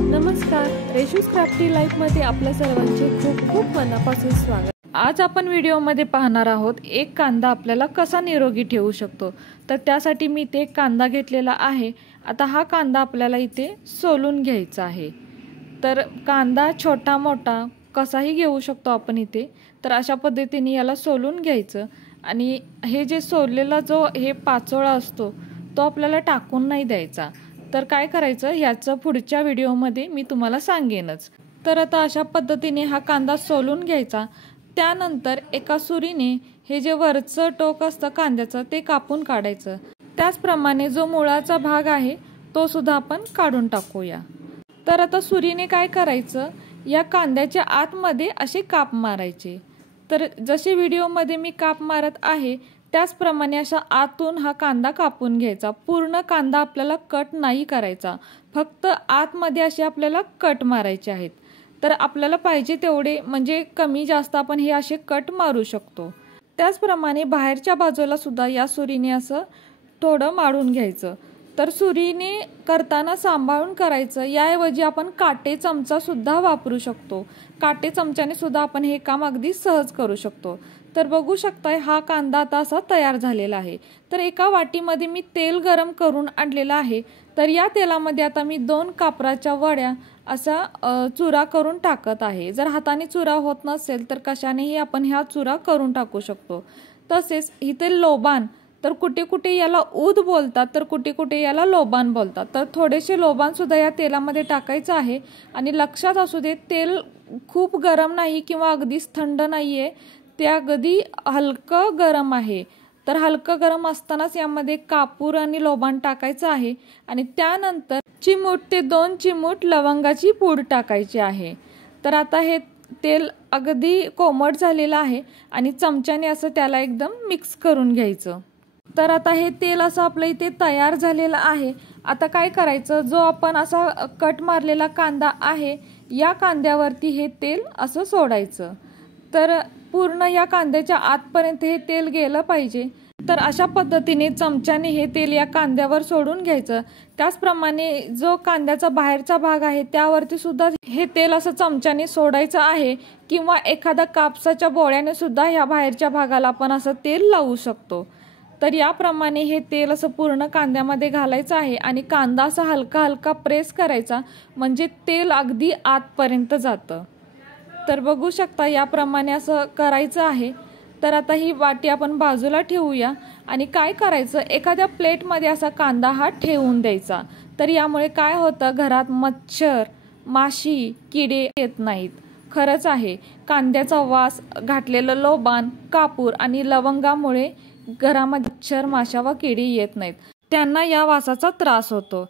नमस्कार, रेशूज क्राफ्टी लाईफमध्ये आपल्या सर्वांचे खूप खूप मनापासून स्वागत। आज आपण व्हिडिओमध्ये पाहणार आहोत एक कांदा आपल्याला कसा निरोगी ठेवू शकतो। तर त्यासाठी मी इथे कांदा घेतलेला आहे। आता हा कांदा आपल्याला इथे सोलून घ्यायचा आहे। तर कांदा छोटा मोठा कसाही घेऊ शकतो आपण इथे। तर अशा पद्धतीने याला सोलून घ्यायचं आणि हे जे सोललेला जो हे पाचोळा असतो तो आपल्याला टाकून नाही द्यायचा। तर काय करायचं याचं पुढच्या व्हिडिओमध्ये मी तुम्हाला सांगेनच। तर आता अशा पद्धतीने हा कांदा सोलून घ्यायचा। त्यानंतर एका सुरीने हे जे वरचं टोक असतं कांद्याचं ते कापून काढायचं। त्याचप्रमाणे जो मुळाचा भाग आहे तो सुद्धा आपण काढून टाकूया। तर आता सुरीने काय करायचं या कांद्याच्या आतमध्ये असे काप मारायचे। तर जसे व्हिडिओमध्ये मी काप मारत आहे त्याचप्रमाणे अशा आतून हा कांदा कापून घ्यायचा। पूर्ण कांदा आपल्याला कट नाही करायचा, फक्त आतमध्ये असे आपल्याला कट मारायचे आहेत। तर आपल्याला पाहिजे तेवढे म्हणजे कमी जास्त आपण हे असे कट मारू शकतो। त्याचप्रमाणे बाहेरच्या बाजूला सुद्धा या सुरीने असं थोडं मारून घ्यायचं। तर सुरीने करताना सांभाळून करायचं। याऐवजी आपण काटे चमचा सुद्धा वापरू शकतो। काटे चमच्याने सुद्धा आपण हे काम अगदी सहज करू शकतो। तर बघू शकताय हा कांदा आता असा तयार झालेला आहे। तर एका वाटीमध्ये मी तेल गरम करून आणलेला आहे। तर या तेलामध्ये आता मी 2 कापराच्या वड्या असा चुरा करून टाकत आहे। जर हाताने चुरा होत नसेल तर कशानेही आपण हा चुरा करून टाकू शकतो। तसेच इथे लोबान, तर कुठे कुठे याला ऊद बोलतात तर कुठे कुठे याला लोबान बोलतात। तर थोडेसे लोबान सुद्धा या तेलामध्ये टाकायचं आहे। आणि लक्षात असू दे तेल खूप गरम नाही किंवा अगदीच थंड नाहीये, ते अगदी हलकं गरम आहे। तर हलकं गरम असतानाच यामध्ये कापूर आणि लोबान टाकायचं आहे आणि त्यानंतर चिमूट ते 2 चिमूट लवंगाची पूड टाकायची आहे। तर आता हे तेल अगदी कोमट झालेलं आहे आणि चमच्याने असं त्याला एकदम मिक्स करून घ्यायचं। तर आता हे तेल असं आपलं इथे तयार झालेलं आहे। आता काय करायचं जो आपण असा कट मारलेला कांदा आहे या कांद्यावरती हे तेल असं सोडायचं। तर पूर्ण या कांद्याच्या आतपर्यंत हे तेल गेलं पाहिजे। तर अशा पद्धतीने चमच्याने हे तेल या कांद्यावर सोडून घ्यायचं। त्याचप्रमाणे जो कांद्याचा बाहेरचा भाग आहे त्यावरती सुद्धा हे तेल असं चमच्याने सोडायचं आहे किंवा एखादा कापसाच्या बोळ्याने सुद्धा या बाहेरच्या भागाला आपण असं तेल लावू शकतो। तर याप्रमाणे हे तेल असं पूर्ण कांद्यामध्ये घालायचं आहे आणि कांदा असा हलका हलका प्रेस करायचा म्हणजे तेल अगदी आतपर्यंत जातं। तर बघू शकता याप्रमाणे असं करायचं आहे। तर आता ही वाटी आपण बाजूला ठेवूया आणि काय करायचं एखाद्या प्लेटमध्ये असा कांदा हा ठेवून द्यायचा। तर यामुळे काय होतं घरात मच्छर, माशी, किडे येत नाहीत। खरंच आहे कांद्याचा वास, घातलेलं लोबान, कापूर आणि लवंगामुळे घरामध्ये मच्छर, माशा व किडे येत नाहीत। त्यांना या वासाचा त्रास होतो।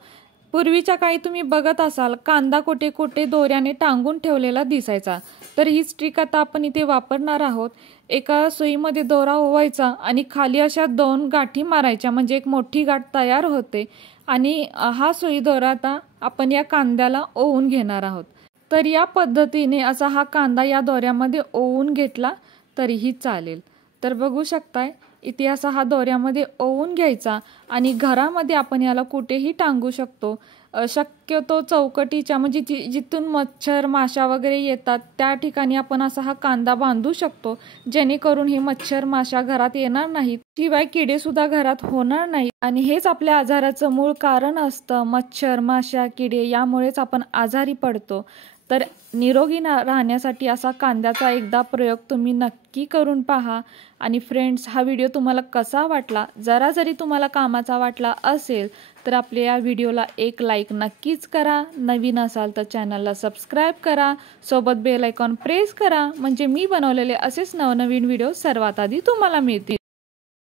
पूर्वीच्या काळी तुम्ही बघत असाल कांदा कुठे कुठे दोऱ्याने टांगून ठेवलेला दिसायचा। तर हीच ट्रिक आता आपण इथे वापरणार आहोत। एका सुईमध्ये दोरा ओवायचा आणि खाली अशा 2 गाठी मारायच्या म्हणजे एक मोठी गाठ तयार होते आणि हा सुई दोरा आता आपण या कांद्याला ओवून घेणार आहोत। तर या पद्धतीने असा हा कांदा या दोऱ्यामध्ये ओवून घेतला तरीही चालेल। तर बघू शकताय इथे असा हा दोऱ्यामध्ये ओवून घ्यायचा आणि घरामध्ये आपण याला कुठेही टांगू शकतो। शक्यतो चौकटीच्या म्हणजे जिथून मच्छर, माशा वगैरे येतात त्या ठिकाणी आपण असा हा कांदा बांधू शकतो जेणेकरून हे मच्छर, माशा घरात येणार नाहीत, शिवाय किडे सुद्धा घरात होणार नाहीत। आणि हेच आपल्या आजाराचं मूळ कारण असतं, मच्छर, माशा, किडे यामुळेच आपण आजारी पडतो। तर निरोगी राहण्यासाठी असा कांद्याचा एकदा प्रयोग तुम्ही नक्की करून पहा। आणि फ्रेंड्स हा व्हिडिओ तुम्हाला कसा वाटला, जरी तुम्हाला कामाचा वाटला असेल तर आपल्या या व्हिडिओला एक लाईक नक्कीच करा। नवीन असाल तर चॅनलला सबस्क्राईब करा, सोबत बेल आयकॉन प्रेस करा म्हणजे मी बनवलेले असेच नवनवीन व्हिडिओ सर्वात आधी तुम्हाला मिळतील।